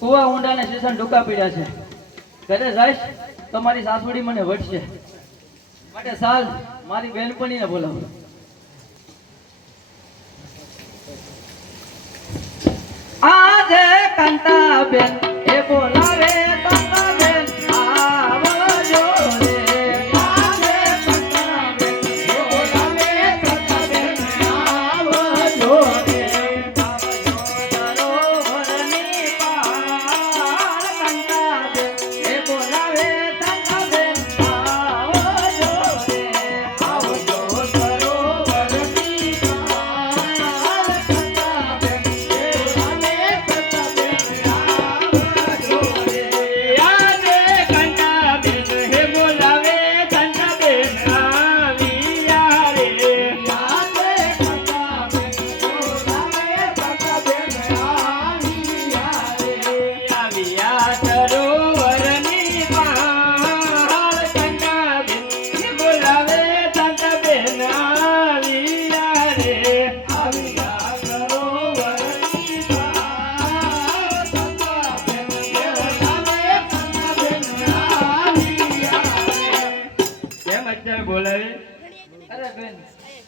કુવા ઊંડા ને શેષણ ઢોકા પીડ્યા છે. ઘરે જઈશ તો મારી સાસુડી મને વટશે. માટે સાલ મારી બેનપણીને બોલાવો. આજે કંતા બેન એ બોલાવે કંતા બેન આવજો રે. આજે કંતા બેન બોલાવે કંતા બેન આવજો રે.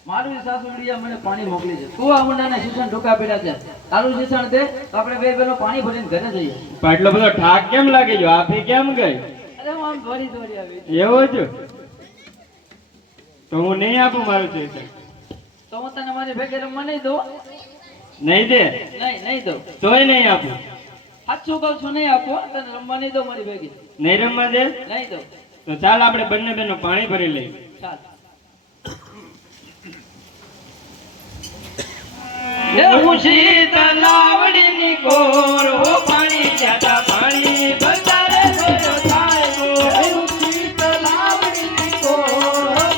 મારું સાસુડિયા મને પાણી મોકલી છે. કુવા ઊંડાને શીશણ ઢોકા પીડા છે. તારું શીશણ દે આપણે બે બેનો પાણી ભરીને ઘરે જઈએ. પણ એટલો બધો ઠાક કેમ લાગે જો આપી કેમ ગઈ? અરે હું આમ દોરી દોરી આવી. એવો જ તો હું નહીં આપું મારું શીશણ. તો હું તને મારી ભેગે રમવા નહીં દઉં. નહીં દે? નહીં દઉં. તોય નહીં આપું. સાચું કહું છું, નહીં આપો. તને રમવા નહીં દઉં મારી ભેગે. નહીં રમવા દે? નહીં દઉં. તો ચાલ આપણે બંને બેનો પાણી ભરી લઈએ. ચાલ. હે ઊંચી તલાવડીની કોર હો પાણી જાતા પાણી બતારે જોયો સાહેબો ઊંચી તલાવડીની કોર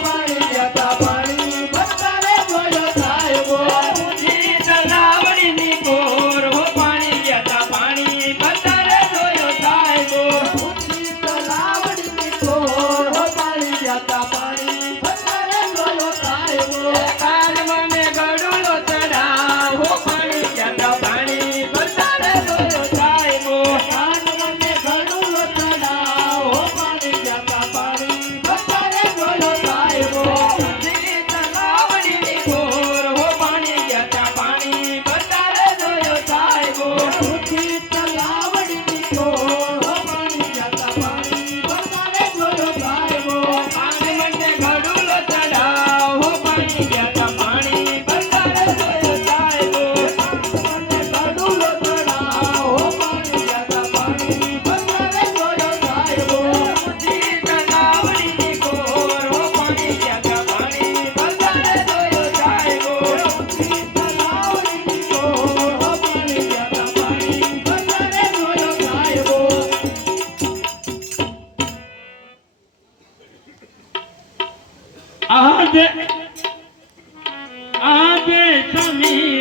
પાણી જતા પાણી બતારે જોયો સાહેબો ઊંચી તલાવડીની કોર હો પાણી જાતા પાણી બતારે જોયો સાહેબો ઊંચી તલાવડીની કોર પાણી જતા પાણી બતારે જોયો સાહેબો કાન મને ગળુલો ચડાવ હો પાણી જાતા પાણી બતારે જોયો સાહેબો કાન મને ઘડુલો ચડાવ પાણી જતા પાણી બતારે જોયો સાહેબો ઊંચી તલાવડીની કોર હો પાણી જાતા પાણી બતારે જોયો સાહેબો ઊંચી તલાવડીની કોર પાણી જતા પાણી બતારે જોયો સાહેબો કાન મને ગળુલો ચડાવ હો પાણી જાતા પાણી બતારે જોયો સાહેબો મને ઘડુલો ચડાવ પાણી જતા પાણી બતારે જોયો સાહેબો ઊંચી તલાવડીની કોર હો પાણી જાતા પાણી બતારે જોયો સાહેબો ઊંચી તલાવડીની કોર પાણી જતા પાણી બતારે જોયો સાહેબો આદે સમીર